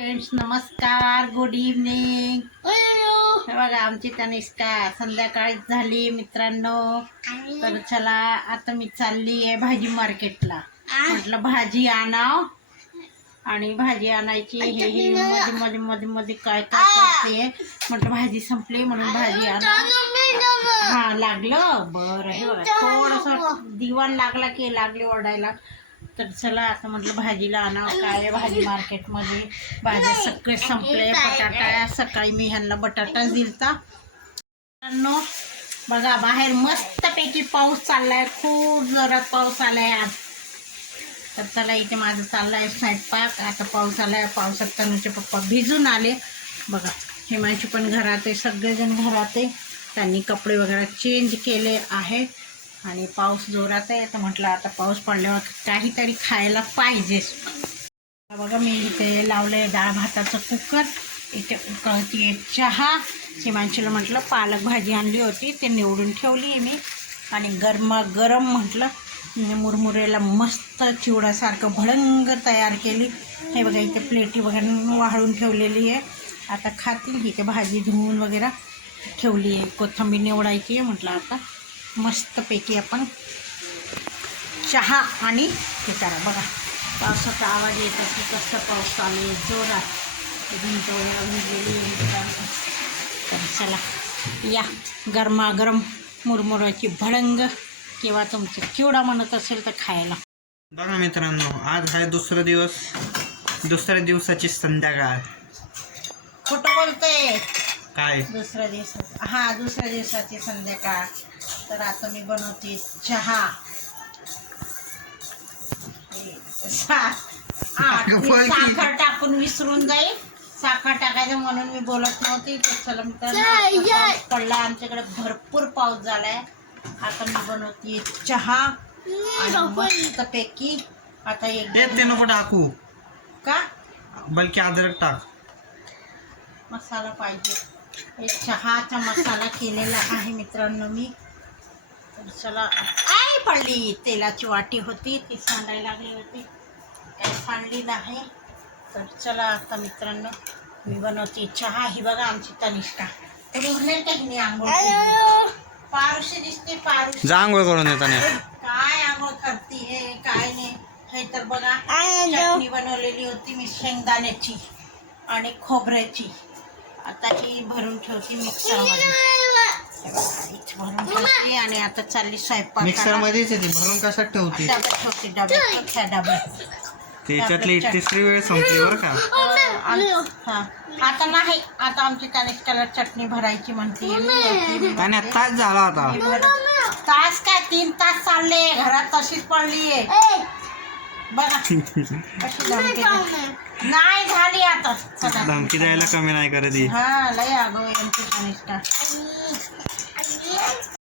Friends नमस्कार good evening हे बघा आमची तनिष्का संध्याकाळी झाली मित्रांनो. तर चला आता मी चालली आहे भाजी मार्केटला. म्हटलं भाजी आणाव. आणि भाजी आणायची हे हे मध्ये मध्ये मध्ये मध्ये काय काय करते? म्हटलं भाजी संपली म्हणून भाजी आणा हा लागलं? बरं हे बघा थोडस दिवाण लागला की लागले ओरडायला. तर चला आता म्हटलं भाजीला आणावं काय भाजी मार्केटमध्ये. भाज्या सगळे संपले. बटाटा सकाळी मी ह्यांना बटाटा दिलता. बघा बाहेर मस्तपैकी पाऊस चाललाय. खूप जोरात पाऊस आलाय आज. तर चला इथे माझं चाललाय स्वयंपाक. आता पाऊस आलाय. पावसात तनुचे पप्पा भिजून आले. बघा हिमांशी पण घरात आहे. सगळेजण घरात आहे. त्यांनी कपडे वगैरे चेंज केले आहे. आणि पाऊस जोरात आहे तर म्हटलं आता पाऊस पडल्यावर काहीतरी खायला पाहिजेच बघा मी इथे लावलंय डाळ भाताचं कुकर. इथे उकळती चहा. हिमांशीला म्हटलं पालक भाजी आणली होती ते निवडून ठेवली मी. आणि गरमा गरम म्हटलं मुरमुरेला मस्त चिवडासारखं भडंग तयार केली. हे बघा इथे प्लेटी वगैरे वाळून ठेवलेली आहे. आता खातील इथे भाजी धुवून वगैरे ठेवली आहे. कोथिंबीर निवडायची आहे म्हटलं आता. मस्तपैकी आपण चहा आणि हे करा बघा पावसाचा आवाज येत असतो कसं पाऊस चालू आहे जोरात. भिंत वगैरे भिजलेली. तर चला या गरमागरम मुरमुराची भडंग किंवा तुमचं चिवडा म्हणत असेल तर खायला. बघा मित्रांनो आज आहे दुसरा दिवस. दुसऱ्या दिवसाची संध्याकाळ. कुठं बोलतोय. काय? दुसऱ्या दिवसात हा दुसऱ्या दिवसाची संध्याकाळ. तर आता मी बनवते चहा. साखर टाकून विसरून जाईल. साखर टाकायचं म्हणून मी बोलत नव्हती. तर चला मित्रांनो, आता पाऊस पडला. आमच्याकडे भरपूर पाऊस झालाय. आता मी बनवते चहा. आणि मस्तपैकी आता एक ते नको टाकू. का? बलकी अद्रक टाक. मसाला पाहिजे. एक चहाचा मसाला केलेला आहे मित्रांनो मी. तर चला. आई पडली तेलाची वाटी होती ती सांडायला लागली होती. काय सांडली नाही. तर चला आता मित्रांनो मी बनवते चहा. ही बघा आमची तनिष्का. तरी म्हणेल का हिने आंघोळ? पारुशी दिसते पारुशी. जा आंघोळ करून येताना काय आंघोळ करते हे? काय नाही. हे तर बघा चटणी बनवलेली होती मी शेंगदाण्याची आणि खोबऱ्याची. आता ही भरून ठेवते मिक्सरमध्ये हे बघा, इथे भरून ठेवते आणि आता चालली स्वयंपाक मिक्सर मध्येच येते भरून कशात ठेवते? डब्यात ठेवते डब्यात त्या डब्यात. त्याच्यातली तिसरी वेळ संपली बरं का? हा. आता नाही आता आमची तनिष्काला चटणी भरायची म्हणते. आणि आत्ताच झाला होता तास काय? तीन तास चालले. घरात तशीच पडली. आहे बघा. कशी धमकी देते. नाही झाली आता. चला. धमकी द्यायला कमी नाही करत ही. हा लय आगो यांची तनिष्का